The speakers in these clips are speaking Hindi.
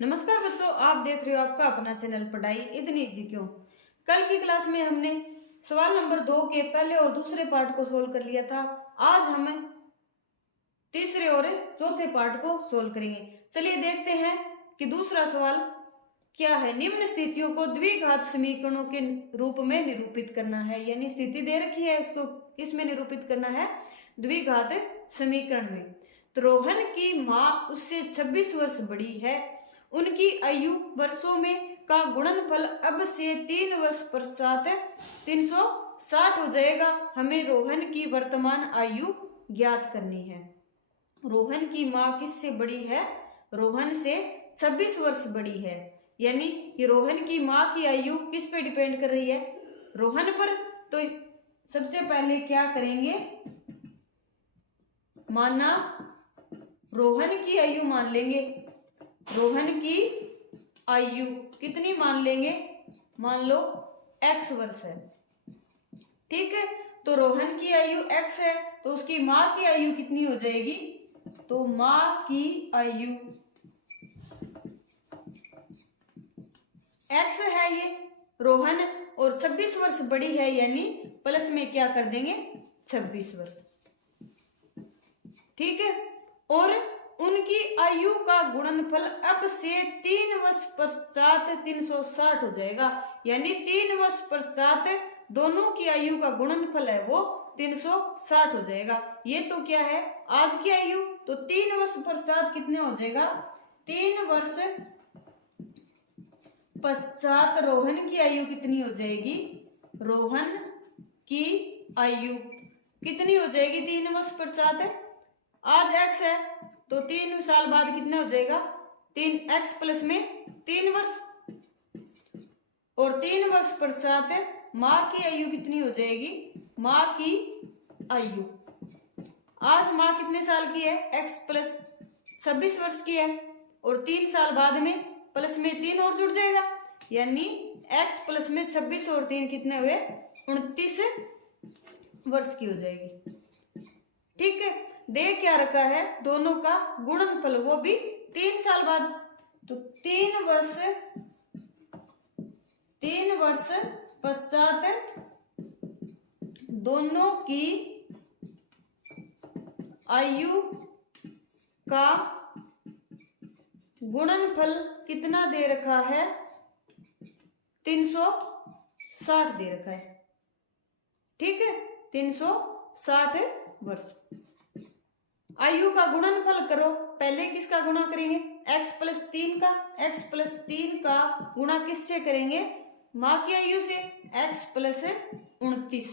नमस्कार बच्चों, आप देख रहे हो आपका अपना चैनल पढ़ाई इतनी इजी क्यों। कल की क्लास में हमने सवाल नंबर 2 के पहले और दूसरे पार्ट को सोल्व कर लिया था। आज हम तीसरे और चौथे पार्ट को सोल्व करेंगे। चलिए देखते हैं कि दूसरा सवाल क्या है। निम्न स्थितियों को द्विघात समीकरणों के रूप में निरूपित करना है, यानी स्थिति दे रखी है, उसको किसमें निरूपित करना है? द्विघात समीकरण में। तो रोहन की माँ उससे 26 वर्ष बड़ी है, उनकी आयु वर्षों में का गुणनफल अब से 3 वर्ष पश्चात 360 हो जाएगा। हमें रोहन की वर्तमान आयु ज्ञात करनी है। रोहन की माँ किससे बड़ी है? रोहन से 26 वर्ष बड़ी है, यानी ये रोहन की माँ की आयु किस पे डिपेंड कर रही है? रोहन पर। तो सबसे पहले क्या करेंगे, माना रोहन की आयु मान लेंगे। रोहन की आयु कितनी मान लेंगे? मान लो x वर्ष है, ठीक है। तो रोहन की आयु x है, तो उसकी माँ की आयु कितनी हो जाएगी? तो माँ की आयु x है ये रोहन, और 26 वर्ष बड़ी है, यानी प्लस में क्या कर देंगे? 26 वर्ष, ठीक है। और उनकी आयु का गुणनफल अब से 3 वर्ष पश्चात 360 हो जाएगा, यानी 3 वर्ष पश्चात दोनों की आयु का गुणनफल है वो 360 हो जाएगा। ये तो क्या है? आज की आयु। तो 3 वर्ष पश्चात कितने हो जाएगा? 3 वर्ष पश्चात रोहन की आयु कितनी हो जाएगी? रोहन की आयु कितनी हो जाएगी 3 वर्ष पश्चात? आज x है, तो 3 साल बाद कितने हो जाएगा? 3x प्लस में 3 वर्ष, और 3 वर्ष पश्चात माँ की आयु कितनी हो जाएगी? माँ की आयु आज माँ कितने साल की है? x प्लस 26 वर्ष की है, और 3 साल बाद में प्लस में 3 और जुड़ जाएगा, यानी x प्लस में 26 और 3 कितने हुए? 29 वर्ष की हो जाएगी, ठीक है। दे क्या रखा है? दोनों का गुणनफल, वो भी 3 साल बाद। तो 3 वर्ष पश्चात दोनों की आयु का गुणनफल कितना दे रखा है? 360 दे रखा है, ठीक है। 360 वर्ष। आयु का गुणनफल करो, पहले किसका गुणा करेंगे? x प्लस 3 का। x प्लस 3 का गुणा किससे करेंगे? माँ की आयु से। x प्लस 29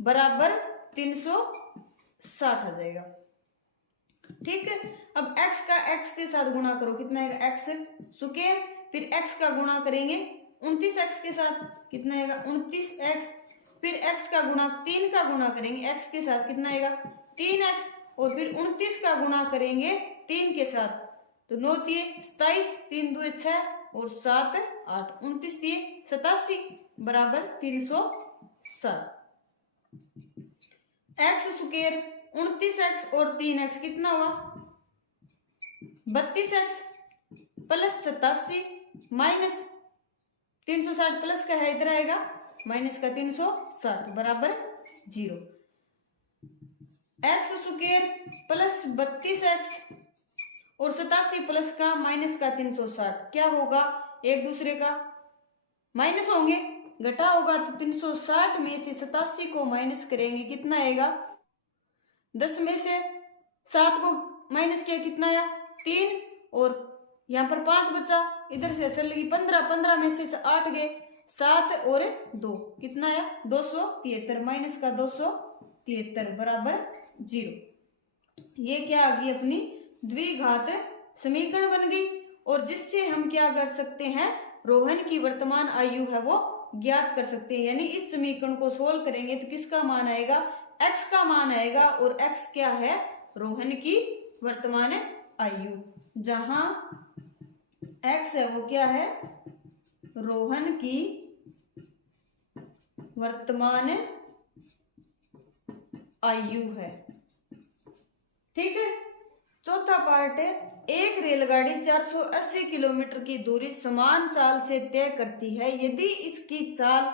बराबर 360 आ जाएगा, ठीक है। अब x का x के साथ गुणा करो, कितना आएगा? x स्क्वायर, फिर x का गुणा करेंगे 29x के साथ, कितना आएगा? 29x, फिर x का गुणा 3 का गुणा करेंगे x के साथ, कितना आएगा? 3x, और फिर 29 का गुणा करेंगे 3 के साथ, तो 9 3 27, 3 2 6 और 7 8, 29 3 87 बराबर 360। x स्क्वायर 29x और 3x कितना हुआ? 32x प्लस 87 माइनस 360, प्लस का है इधर आएगा, माइनस का 360 बराबर 0। x स्क्वायर प्लस 32x और 87 प्लस का माइनस का 360 क्या होगा? एक दूसरे का माइनस होंगे, घटा होगा, तो 360 में से 87 को माइनस करेंगे, कितना आएगा? 10 में से 7 को माइनस किया, कितना आया? 3, और यहाँ पर 5 बचा, इधर से असल लगी 15, 15 में से 8 गए, 7 और 2 कितना आया? 273, माइनस का 273 बराबर 0। ये क्या आ गई? अपनी द्विघात समीकरण बन गई, और जिससे हम क्या कर सकते हैं? रोहन की वर्तमान आयु है वो ज्ञात कर सकते हैं। यानी इस समीकरण को सोल्व करेंगे तो किसका मान आएगा? x का मान आएगा, और x क्या है? रोहन की वर्तमान आयु। जहां x है वो क्या है? रोहन की वर्तमान आयु है, ठीक है। चौथा पार्ट है, एक रेलगाड़ी 480 किलोमीटर की दूरी समान चाल से तय करती है। यदि इसकी चाल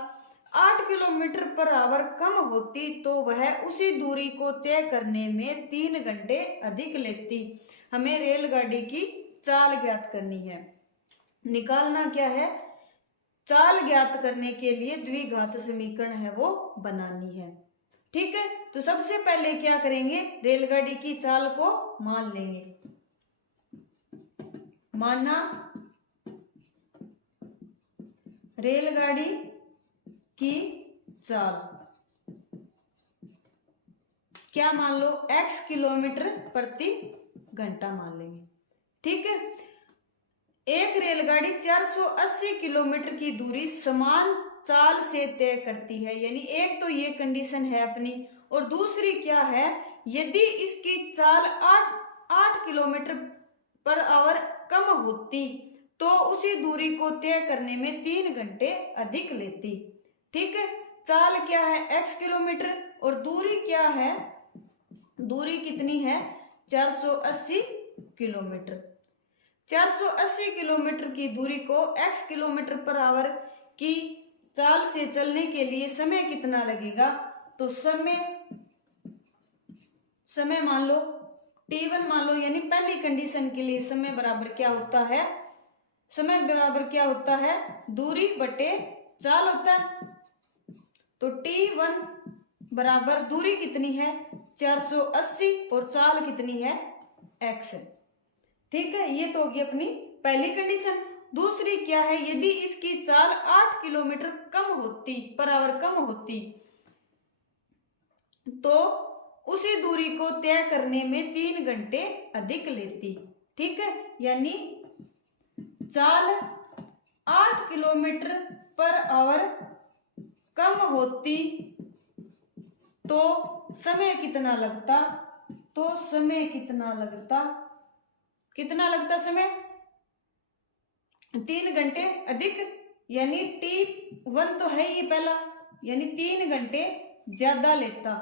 8 किलोमीटर पर आवर कम होती तो वह उसी दूरी को तय करने में 3 घंटे अधिक लेती। हमें रेलगाड़ी की चाल ज्ञात करनी है। निकालना क्या है, चाल ज्ञात करने के लिए द्विघात समीकरण है वो बनानी है। ठीक है, तो सबसे पहले क्या करेंगे, रेलगाड़ी की चाल को मान लेंगे। माना रेलगाड़ी की चाल क्या मान लो, x किलोमीटर प्रति घंटा मान लेंगे। ठीक है, एक रेलगाड़ी 480 किलोमीटर की दूरी समान चाल से तय करती है, यानी एक तो ये कंडीशन है अपनी, और दूसरी क्या है, यदि इसकी चाल 8 किलोमीटर पर आवर कम होती तो उसी दूरी को तय करने में 3 घंटे अधिक लेती। ठीक है, चाल क्या है x किलोमीटर और दूरी क्या है, दूरी कितनी है 480 किलोमीटर। 480 किलोमीटर की दूरी को x किलोमीटर पर आवर की चाल से चलने के लिए समय कितना लगेगा, तो समय मान लो t1 मान लो, यानी पहली कंडीशन के लिए समय बराबर क्या होता है, समय बराबर क्या होता है, दूरी बटे चाल होता है। तो t1 बराबर दूरी कितनी है 480 और चाल कितनी है x। ठीक है, ये तो होगी अपनी पहली कंडीशन। दूसरी क्या है, यदि इसकी चाल 8 किलोमीटर कम होती पर आवर कम होती तो उसी दूरी को तय करने में 3 घंटे अधिक लेती। ठीक है, यानी चाल 8 किलोमीटर पर आवर कम होती तो समय कितना लगता, तो समय कितना लगता समय 3 घंटे अधिक, यानी t1 तो है ही पहला, यानी 3 घंटे ज्यादा लेता,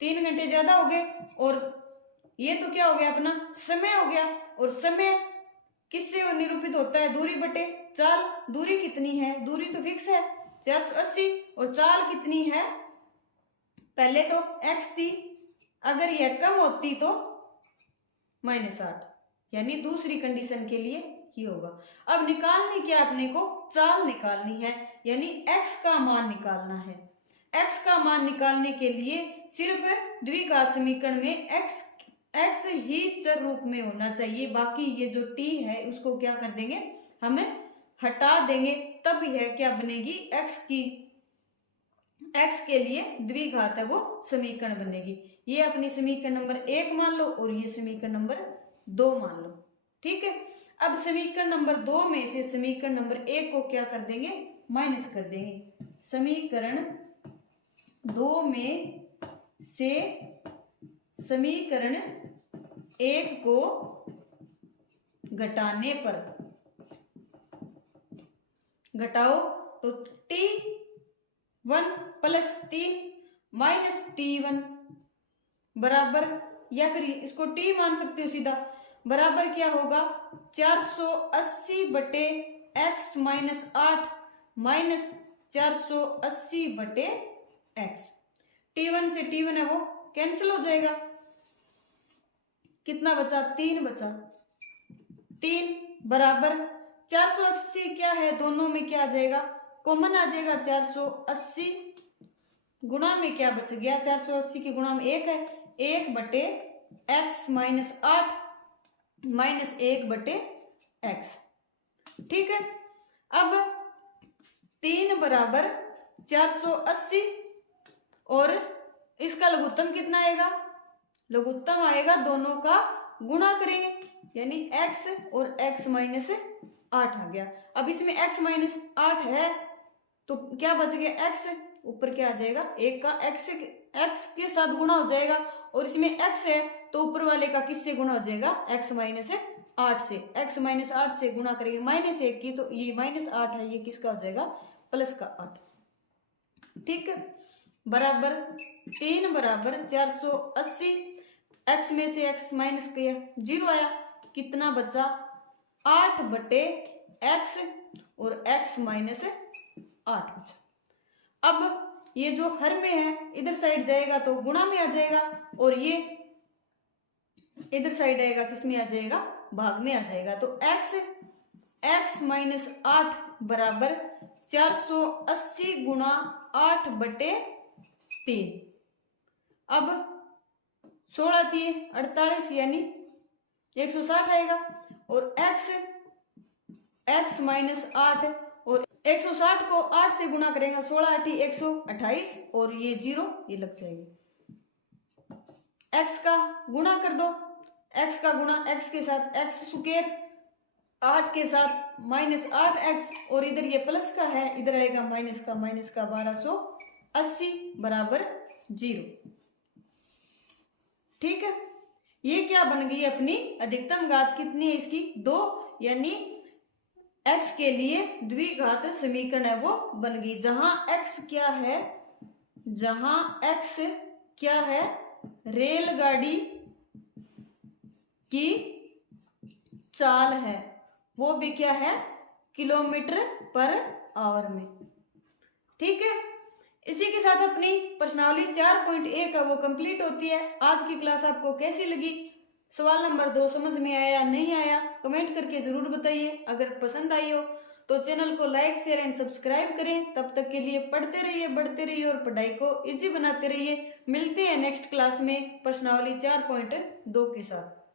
3 घंटे ज्यादा हो गए, और ये तो क्या हो गया अपना समय हो गया, और समय किससे निरूपित होता है, दूरी बटे चाल। दूरी कितनी है, दूरी तो फिक्स है 480, और चाल कितनी है, पहले तो x थी, अगर यह कम होती तो -8, यानी दूसरी कंडीशन के लिए ही होगा। अब निकालनी क्या, अपने को चाल निकालनी है, यानी x का मान निकालना है। x का मान निकालने के लिए सिर्फ द्विघात समीकरण में x ही चर रूप में होना चाहिए, बाकी ये जो t है उसको क्या कर देंगे, हमें हटा देंगे, तब यह क्या बनेगी, x के लिए द्विघात है वो समीकरण बनेगी। ये अपनी समीकरण नंबर 1 मान लो और ये समीकरण नंबर 2 मान लो। ठीक है, अब समीकरण नंबर 2 में से समीकरण नंबर 1 को क्या कर देंगे, माइनस कर देंगे। समीकरण 2 में से समीकरण 1 को घटाने पर, घटाओ तो t1 प्लस 3 माइनस t1 बराबर, या फिर इसको t मान सकते हो सीधा, बराबर क्या होगा 480 बटे x माइनस 8 माइनस 480 बटे x। t1 से t1 है वो कैंसिल हो जाएगा, कितना बचा, 3 बचा, 3 बराबर 480 क्या है, दोनों में क्या आ जाएगा, कॉमन आ जाएगा, 480 गुणा में क्या बच गया, 480 की गुणा में 1 है, 1 बटे x माइनस 8 माइनस 1 बटे x। ठीक है, अब 3 बराबर 480 और इसका लघुत्तम कितना आएगा, लघुत्तम आएगा, दोनों का गुणा करेंगे, यानी x और x माइनस 8 आ गया। अब इसमें x माइनस 8 है तो क्या बच गया, x ऊपर क्या आ जाएगा, एक का x के साथ गुणा हो जाएगा, और इसमें x है तो ऊपर वाले का किससे गुणा हो जाएगा, x माइनस 8 से, x माइनस 8 से गुणा करेंगे -1 की, तो ये -8 है, ये किसका हो जाएगा, प्लस का 8। ठीक है, बराबर 3 बराबर 480 x में से x माइनस किया 0 आया, कितना बचा 8/x और x माइनस 8 बचा। अब ये जो हर में है इधर साइड जाएगा तो गुणा में आ जाएगा, और ये इधर साइड आएगा किस में आ जाएगा, भाग में आ जाएगा। तो x माइनस 8 बराबर 480 गुणा 8/3। अब 16×3 = 48 यानी 160 आएगा, और x माइनस 8 और 160 को 8 से गुणा करेंगे 16×8 = 128, और ये 0 ये लग जाएगी। x का गुणा कर दो, x का गुणा x के साथ x स्क्वायर 8 के साथ -8x, और इधर ये प्लस का है इधर आएगा माइनस का 1280 बराबर 0। ठीक है, ये क्या बन गई अपनी अधिकतम घात कितनी है इसकी 2, यानी x के लिए द्विघात समीकरण है वो बन गई। जहां x क्या है रेलगाड़ी की चाल है, वो भी क्या है km/h में। ठीक है, इसी के साथ अपनी प्रश्नावली 4.1 का वो कंप्लीट होती है। आज की क्लास आपको कैसी लगी, सवाल नंबर 2 समझ में आया नहीं आया, कमेंट करके जरूर बताइए। अगर पसंद आई हो तो चैनल को लाइक शेयर एंड सब्सक्राइब करें। तब तक के लिए पढ़ते रहिए, बढ़ते रहिए और पढ़ाई को इजी बनाते रहिए। मिलते हैं नेक्स्ट क्लास में प्रश्नावली 4.2 के साथ।